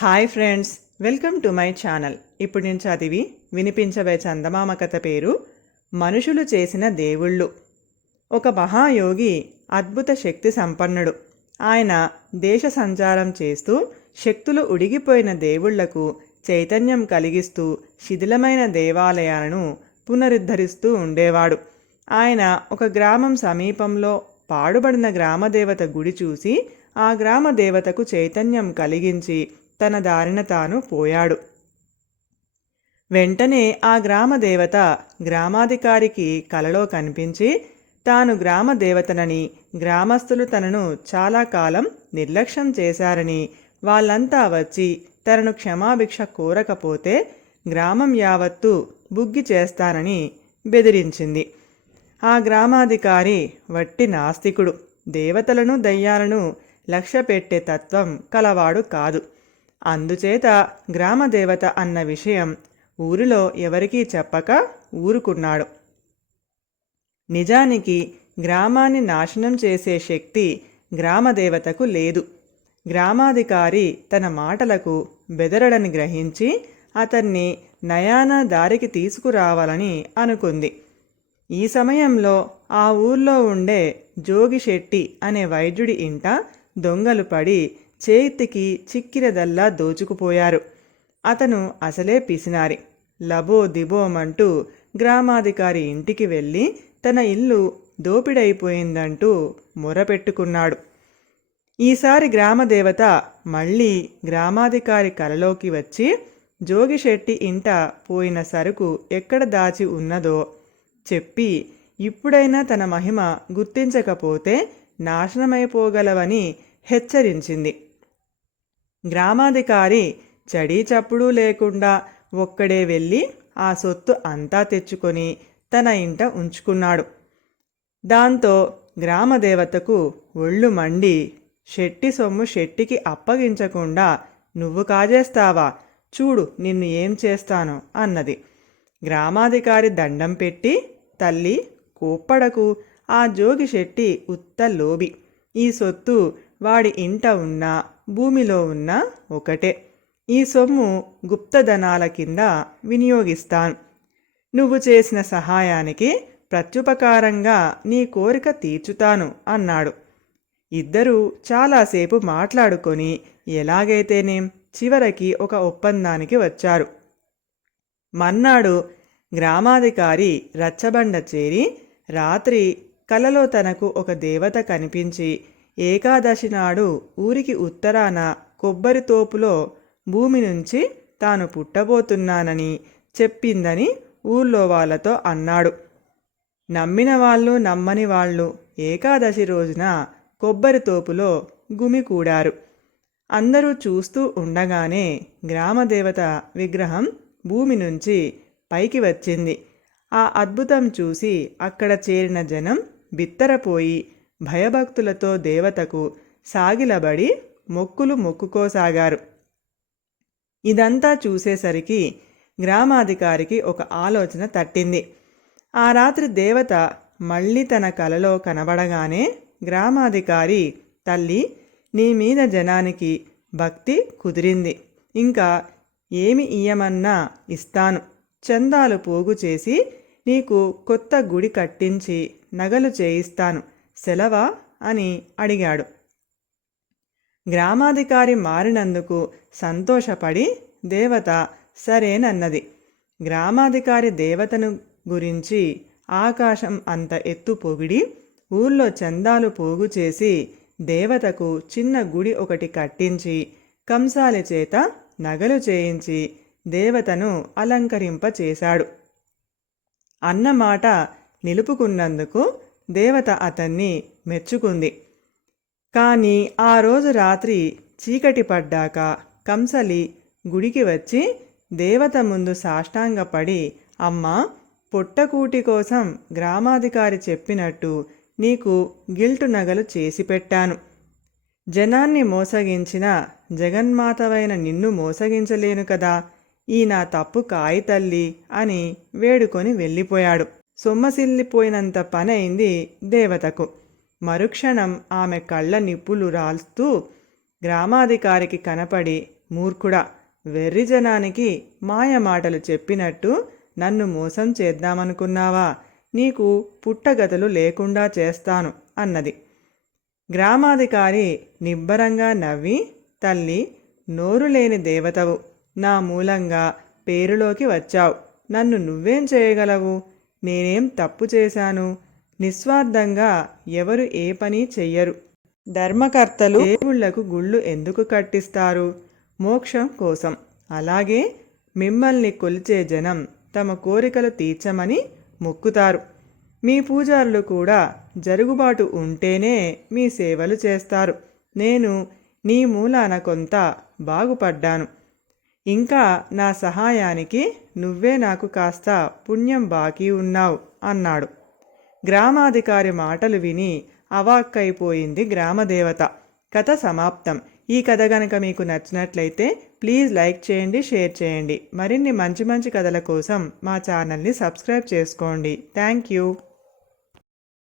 Hi friends welcome to my channel. ఇప్పుడు నేను చదివి వినిపించవే చందమామ కథ పేరు మనుషులు చేసిన దేవుళ్ళు. ఒక మహాయోగి అద్భుత శక్తి సంపన్నుడు. ఆయన దేశ సంచారం చేస్తూ శక్తులు ఉడిగిపోయిన దేవుళ్ళకు చైతన్యం కలిగిస్తూ శిథిలమైన దేవాలయాలను పునరుద్ధరిస్తూ ఉండేవాడు. ఆయన ఒక గ్రామం సమీపంలో పాడుబడిన గ్రామదేవత గుడి చూసి ఆ గ్రామ దేవతకు చైతన్యం కలిగించి తన దారిన తాను పోయాడు. వెంటనే ఆ గ్రామ దేవత గ్రామాధికారికి కలలో కనిపించి తాను గ్రామ దేవతనని గ్రామస్తులు తనను చాలా కాలం నిర్లక్ష్యం చేశారని వాళ్ళంతా వచ్చి తనను క్షమాభిక్ష కోరకపోతే గ్రామం యావత్తు బుగ్గి చేస్తానని బెదిరించింది. ఆ గ్రామాధికారి వట్టి నాస్తికుడు. దేవతలను దయ్యాలను లక్ష్యపెట్టే తత్వం కలవాడు కాదు. అందుచేత గ్రామదేవత అన్న విషయం ఊరిలో ఎవరికీ చెప్పక ఊరుకున్నాడు. నిజానికి గ్రామాన్ని నాశనం చేసే శక్తి గ్రామదేవతకు లేదు. గ్రామాధికారి తన మాటలకు బెదరడని గ్రహించి అతన్ని నయాన దారికి తీసుకురావాలని అనుకుంది. ఈ సమయంలో ఆ ఊర్లో ఉండే జోగిశెట్టి అనే వైద్యుడి ఇంట దొంగలు పడి చేతికి చిక్కిరదల్లా దోచుకుపోయారు. అతను అసలే పిసినారి. లబో దిబోమంటూ గ్రామాధికారి ఇంటికి వెళ్ళి తన ఇల్లు దోపిడైపోయిందంటూ మొరపెట్టుకున్నాడు. ఈసారి గ్రామదేవత మళ్ళీ గ్రామాధికారి కలలోకి వచ్చి జోగిశెట్టి ఇంట పోయిన సరుకు ఎక్కడ దాచి ఉన్నదో చెప్పి ఇప్పుడైనా తన మహిమ గుర్తించకపోతే నాశనమైపోగలవని హెచ్చరించింది. గ్రామాధికారి చడీ చప్పుడు లేకుండా ఒక్కడే వెళ్ళి ఆ సొత్తు అంతా తెచ్చుకొని తన ఇంట ఉంచుకున్నాడు. దాంతో గ్రామదేవతకు ఒళ్ళు మండి షెట్టి సొమ్ము షెట్టికి అప్పగించకుండా నువ్వు కాజేస్తావా? చూడు నిన్ను ఏం చేస్తాను అన్నది. గ్రామాధికారి దండం పెట్టి తల్లి కోప్పడకు. ఆ జోగి శెట్టి ఉత్త లోబి. ఈ సొత్తు వాడి ఇంట ఉన్నా భూమిలో ఉన్న ఒకటే. ఈ సొమ్ము గుప్తధనాల కింద వినియోగిస్తాను. నువ్వు చేసిన సహాయానికి ప్రత్యుపకారంగా నీ కోరిక తీర్చుతాను అన్నాడు. ఇద్దరూ చాలాసేపు మాట్లాడుకొని ఎలాగైతేనేం చివరికి ఒక ఒప్పందానికి వచ్చారు. మన్నాడు గ్రామాధికారి రచ్చబండ చేరి రాత్రి కలలో తనకు ఒక దేవత కనిపించి ఏకాదశి నాడు ఊరికి ఉత్తరాన కొబ్బరి తోపులో భూమి నుంచి తాను పుట్టబోతున్నానని చెప్పిందని ఊర్లో వాళ్ళతో అన్నాడు. నమ్మిన వాళ్ళు నమ్మని వాళ్ళు ఏకాదశి రోజున కొబ్బరి తోపులో గుమికూడారు అందరూ చూస్తూ ఉండగానే గ్రామదేవత విగ్రహం భూమి నుంచి పైకి వచ్చింది. ఆ అద్భుతం చూసి అక్కడ చేరిన జనం బిత్తరపోయి భయభక్తులతో దేవతకు సాగిలబడి మొక్కులు మొక్కుకోసాగారు. ఇదంతా చూసేసరికి గ్రామాధికారికి ఒక ఆలోచన తట్టింది. ఆ రాత్రి దేవత మళ్ళీ తన కలలో కనబడగానే గ్రామాధికారి తల్లి నీ మీద జనానికి భక్తి కుదిరింది. ఇంకా ఏమి ఇయ్యమన్నా ఇస్తాను. చందాలు పోగు చేసి నీకు కొత్త గుడి కట్టించి నగలు చేయిస్తాను. సెలవా? అని అడిగాడు. గ్రామాధికారి మారినందుకు సంతోషపడి దేవత సరేనన్నది. గ్రామాధికారి దేవతను గురించి ఆకాశం అంత ఎత్తు పొగిడి ఊర్లో చందాలు పోగు చేసి దేవతకు చిన్న గుడి ఒకటి కట్టించి కంసాలి చేత నగలు చేయించి దేవతను అలంకరింపచేశాడు. అన్నమాట నిలుపుకున్నందుకు దేవత అతన్ని మెచ్చుకుంది. కానీ ఆ రోజు రాత్రి చీకటి పడ్డాక కంసలి గుడికి వచ్చి దేవత ముందు సాష్టాంగపడి అమ్మా పొట్టకూటి కోసం గ్రామాధికారి చెప్పినట్టు నీకు గిల్టు నగలు చేసి పెట్టాను. జనాన్ని మోసగించిన జగన్మాతవైన నిన్ను మోసగించలేను కదా. ఈ నా తప్పు కాయి తల్లి అని వేడుకొని వెళ్ళిపోయాడు. సొమ్మసిల్లిపోయినంత పనైంది దేవతకు. మరుక్షణం ఆమె కళ్ళ నిప్పులు రాల్స్తూ గ్రామాధికారికి కనపడి మూర్ఖుడా వెర్రి జనానికి మాయ మాటలు చెప్పినట్టు నన్ను మోసం చేద్దామనుకున్నావా? నీకు పుట్టగతులు లేకుండా చేస్తాను అన్నది. గ్రామాధికారి నిబ్బరంగా నవ్వి తల్లి నోరు లేని దేవతవు నా మూలంగా పేరులోకి వచ్చావు. నన్ను నువ్వేం చేయగలవు? నేనేం తప్పు చేశాను? నిస్వార్థంగా ఎవరు ఏ పని చెయ్యరు. ధర్మకర్తలు దేవుళ్ళకు గుళ్ళు ఎందుకు కట్టిస్తారు? మోక్షం కోసం. అలాగే మిమ్మల్ని కొలిచే జనం తమ కోరికలు తీర్చమని మొక్కుతారు. మీ పూజారులు కూడా జరుగుబాటు ఉంటేనే మీ సేవలు చేస్తారు. నేను నీ మూలాన కొంత బాగుపడ్డాను. ఇంకా నా సహాయానికి నువ్వే నాకు కాస్త పుణ్యం బాకీ ఉన్నావు అన్నాడు. గ్రామాధికారి మాటలు విని అవాక్కైపోయింది గ్రామదేవత. కథ సమాప్తం. ఈ కథ గనక మీకు నచ్చినట్లయితే ప్లీజ్ లైక్ చేయండి షేర్ చేయండి. మరిన్ని మంచి మంచి కథల కోసం మా ఛానల్ని సబ్స్క్రైబ్ చేసుకోండి. Thank you.